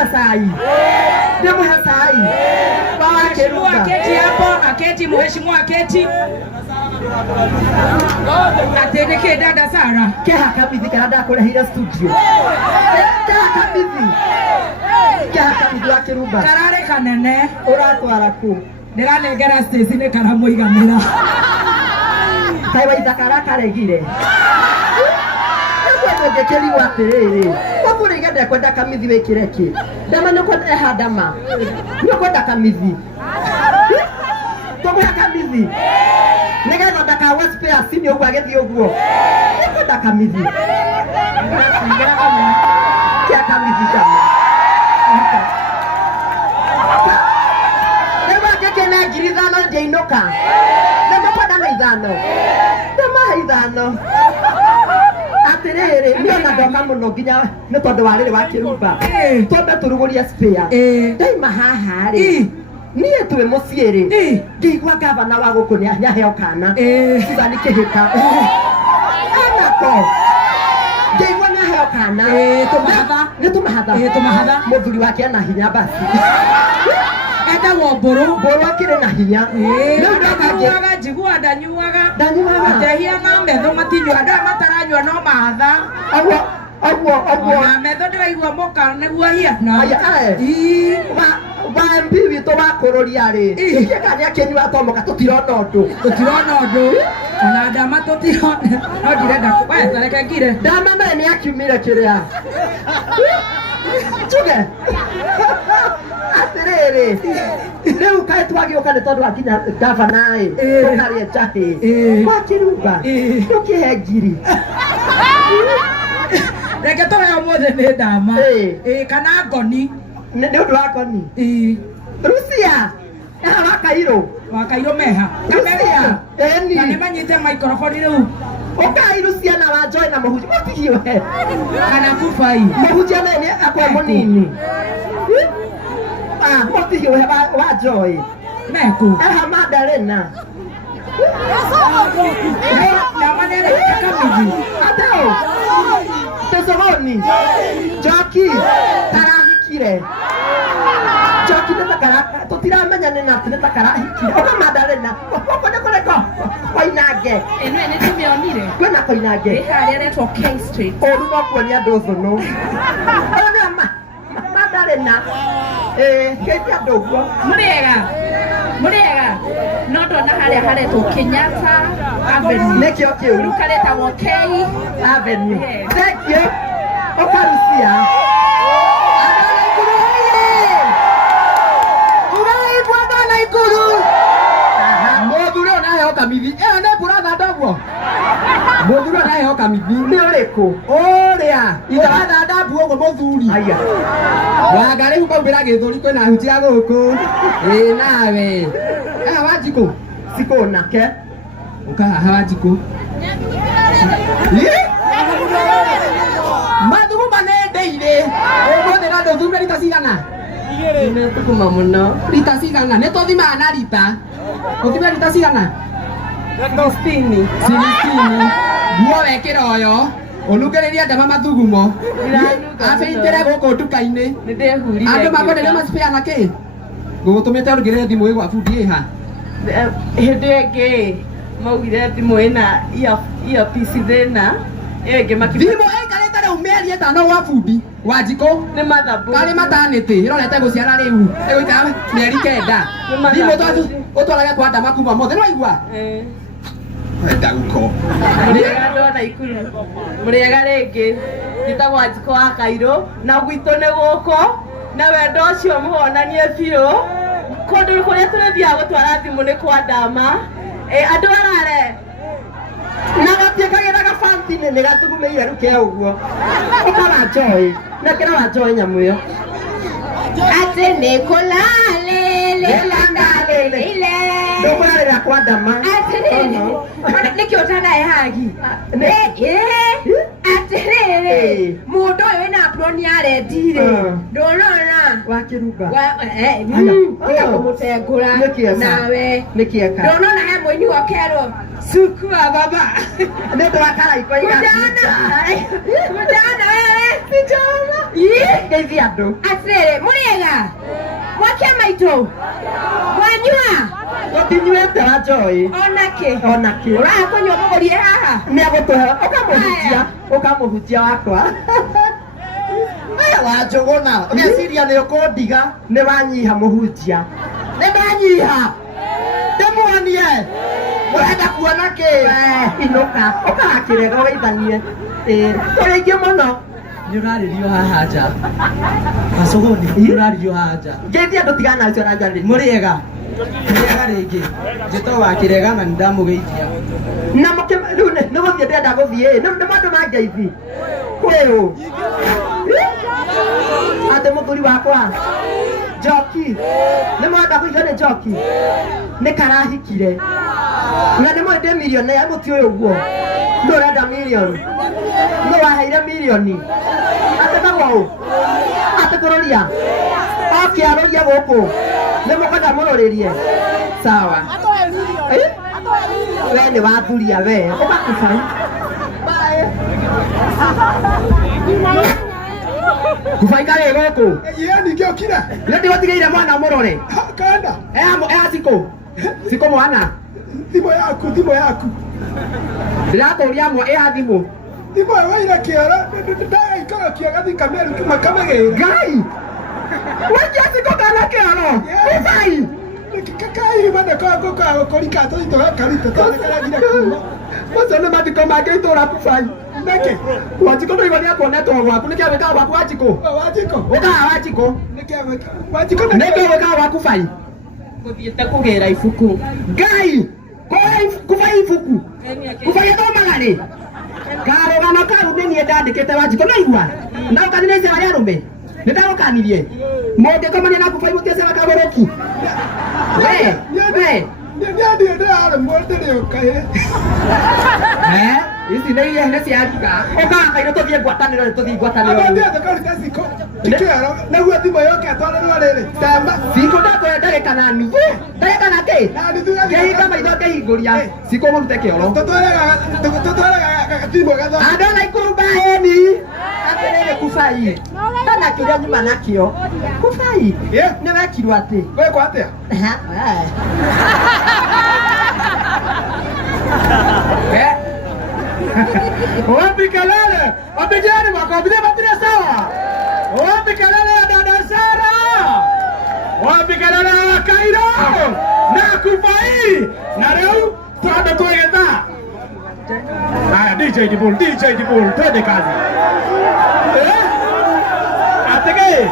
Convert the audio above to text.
Ndĩmuhanga cai. Ndĩmuhe cai. Mheshimiwa keti hapo, aketi mheshimiwa keti. Ateneke dada Sara. Keha kabithi kana ndakũrehire studio. Keha kabithi. Keha kabithi wa Kĩrumba. Karare kanene. Ũratwara kũ? Ndiranengera station kana mũiganĩra. Kai waitha kara karegire. Ndekeri wa atĩrĩrĩ. Wakũrĩge ndekwenda kamithi wĩkĩre kĩ? Ndama nĩ kwenda handama. Nĩ kwenda kamithi. Tũmũhe kamithi. Nĩgetha ndakawe spare sini ũguo agĩthiĩ ũguo. Nĩ kwenda kamithi. Kĩa kamithi kama. Nĩguo ngĩkĩne 5,000 njĩinũka. Ndĩmũkwenda na 5. Ndĩmahe 5. Atĩrĩrĩ, niĩ ona ndoka mũno nginya nĩ tondũ wa rĩrĩ wa Kĩrumba. Twambe tũrugũrie spare. Ndaima haha rĩ. Niĩ twĩ mũciĩ rĩ. Ngĩigua gavana wa gũkũ nĩaheo kana. Susan Kĩhĩka. Anako. Ngĩigua nĩaheo kana. Nĩtũmahatha. Mũthuri wake ena hinya basi. Etagwo Mbũrũ. Mbũrũ akĩrĩ na hinya. Ndanyuaga njiguaga ndanyuaga. Atehia na metho matinyua. Andũ aya mataranyua no mahatha. Ũguo. Na metho ndĩraigua mũkana nĩguo hiana. Wa MP witũ wa kũrũria rĩ. Kĩka nĩakĩnyua tomoka tũtirona ũndũ. Ona ndama tũtirona. No ndirenda kũgweta reke ngire. Ndama naye nĩakiumire kĩrĩa. Tuge. Atĩrĩrĩ. Rĩu kaĩ twagĩũka nĩ tondũ akinya gavana ĩ. Tũkarĩe njahĩ. Wa Kĩrumba. Tũkĩhe ngiri. Reke tũhe ũmũthĩ nĩ ndama. Kana ngoni. Nĩ ũndũ wa ngoni. Rucia. Wakairũ meha. Rucia. Kana manyite microphone rĩu. Ũkai Rucia na Wanjoĩ na mũhunjia. Mũtigio he. Kana Kubai. Mũhunjia naye nĩ akwa mũnini. Mũtigio he Wanjoĩ. Meku. Eha Madarena. Ndama nĩreka kamithi. Ateo. Tesogoni. Joki. Tarahikire. Joki nĩtakara. Tũtiramenya nĩ natĩ nĩtakarahikire. Oka Madarena. Ũkũ nĩ kũrĩko. Koinange. Ĩno nĩ tũmĩonire. Kwĩna Koinange. Ĩ harĩa retwo K Street. Ũru no kuonia andũ thũnũ. Ona Madarena. Keithia andũ ũguo. Mũrĩega. No ndona harĩa haretwo Kenyatta Avenue. Nĩkĩo kĩu. Rĩu karetagwo K Avenue. Thank you. Oka Rucia. Mũthuri ũnaheo kamithi. Ĩyo nĩ mbũratha ndoguo. Mũthuri ũnaheo kamithi. Nĩ ũrĩkũ? Ũrĩa. Ithe wa thandambu ũguo mũthuri. Aya. Wanga rĩu kaumĩra gĩthũri kwĩna hutia gũkũ. Nawe. Wanjikũ. Sikũ nake. Ũka haha Wanjikũ. Mathugumo nĩ ndĩire. Ũmũthĩ na ndũthume rita cigana? Nĩ tukuma mũno. Rita cigana? Nĩ tũthimaga na rita. Ũthime rita cigana? 60. Guo wekĩra ũyũ. Ũnungĩrĩria ndama mathugumo. Abĩitĩre gũkũ nduka-inĩ. Andũ makwenderia macipea na kĩ? Ngũgũtũmĩte ũrugĩre thimũ ĩ gwa bundi ĩ ha. Hĩndĩ ĩngĩ maugire thimũ ĩna earpiece thĩna. Thimũ ĩikarĩte rĩu mĩeri 5 gwa bundi. Wanjikũ. Nĩ mathabu. Karĩ maternity. Ĩrorete gũciara rĩu. Ĩgũikara mĩeri 9. Thimũ twacu ũtwarage kwa ndama kuma mothe. Nĩ waigua? Wenda guko. Mũrĩega ndona Ikuru. Mũrĩega rĩngĩ. Njĩtagwo Wanjikũ wa Kairũ. Na gwitũ nĩ gũkũ. Na wendo ũcio mũhonanie biũ. Kũndũ kũrĩa tũrĩthiaga gũtwara thimũ nĩ kwa ndama. Andũ arare. Na gatiĩkagĩra gabanti-inĩ nĩ gatugumĩire rĩu ke ũguo. Ũka Wanjoĩ. Nekĩra Wanjoĩ nyamũ ĩyo. Atĩ nĩ kũlalele. Ndũkũrarĩra kwa ndama. Atĩrĩrĩ. Nĩkĩo ũtanae hagi. Atĩrĩrĩ. Mũndũ ũyũ wĩna aproni ya redi-rĩ. Ndũnona. Wa Kĩrumba. Kũmũtengũra. Nawe. Nĩkĩeka. Ndũnona he mũini wokerwo. Suku wa baba. Nĩ ũndũ wa karaiko igana. Mudana wewe. Sijama. Geithia andu. Atiriri, muriega. Mwakia maito. Mwanyua. Gutinyuete wa Joy. Onake. Uraha kunyua mugurie haha. Ni agutuhe ukamuhunjia wakwa. Aya wa Njuguna. Ugeciria ni ukundiga ni wanyiha muhunjia. Ni wanyiha. Ndimwonie. Murenda kuona ki? Inuka. Ukakirega geithanie. Tũrĩithio mũno. Nĩ ũrarĩrio haha nja. Macũgũni, nĩ ũrarĩrio haha nja. Geithia andũ tigana nacio na njarĩrio. Mũrĩega. Mũrĩega rĩngĩ. Njĩtagwo wa Kĩrega na nĩndamũgeithia. Na rĩu nĩ gũthiĩ ndĩrenda gũthiĩ. Nĩ maũndũ ma ngeithi. Kwĩ ũ? Atĩ mũthuri wakwa. Njoki. Nĩ mwenda kũigua nĩ Njoki. Nĩ karahikire. Na nĩ mwende milioni ya mũti ũyũ ũguo. Nĩ ũrenda milioni. Nĩ waheire milioni. Ategagwo ũ? Ategũrũria. Oke arũrie gũkũ. Nĩ mũkwenda mũrũrĩrie. Sawa. We nĩ wathuria we. Ũgakũbai. Kubai karĩ gũkũ. Yeye ningĩ okira. Nĩ ndĩgũtigĩire mwana mũrore. Kanda. Eha Cikũ. Cikũ mwana. Thimũ yaku. Ndiratũria mwe eha thimũ. Thimũ waira kĩara. Ndagaikarakia gathi kameru makamagĩra. Ngai. Wajia Cikũ kana kĩoro. Kubai. Kakai bana kwa korika to ito karita to kala gira kuma. Wasa nĩ mathiko mangĩ itũra Kubai. Nake. Wajiko ndio igoni akuonetwo gwaku nĩ kĩabĩka gwaku Wajiko. Wajiko. Ũkaga Wajiko. Nake Wajiko Nĩ kĩabĩka gwaku Kubai. Ngũthiĩte kũgĩra ibuku. Ngai. Kubai ibuku. Kubai athomaga rĩ. Karũgano kau nĩ niĩ ndandĩkĩte Wajiko no igua. Na ũkanire icera rĩa rũme. Nĩ ndagũkanirie. Mũngĩkomania na Kubai mũtiecera kagũrũki. We. Nĩ ndĩra mũndũ rĩ ũkaire. Ici nĩ ihene cia ndiga. Ũkaga kairũ tũthiĩ ngwatanĩro tũthiĩ ngwatanĩro. Ndio karita Cikũ. Kĩara naguo thimũ yoke atwarĩrwo rĩrĩ. Tamba. Cikũ ndakwenda ndagĩka na nuthu. Ndagĩka na kĩ? Ngĩhinga maitho ngĩhingũria. Cikũ mũrute kĩoro. Tũtwaraga thimũ gatho. Andũ na ikurumba heni. Atĩrĩrĩ Kubai. Kana kĩrĩa nyuma nakĩo. Kubai. Nĩ wekirwo atĩ. Gwĩkwo atĩa? Wapi kelele? Wapigeni makofi matire sawa. Wapi kelele ya dada Sara? Wapi kelele ya Kairo? Na Kubai. Na leo tuende tuegeza. Haya DJ Dibul, twende kazi. Atege.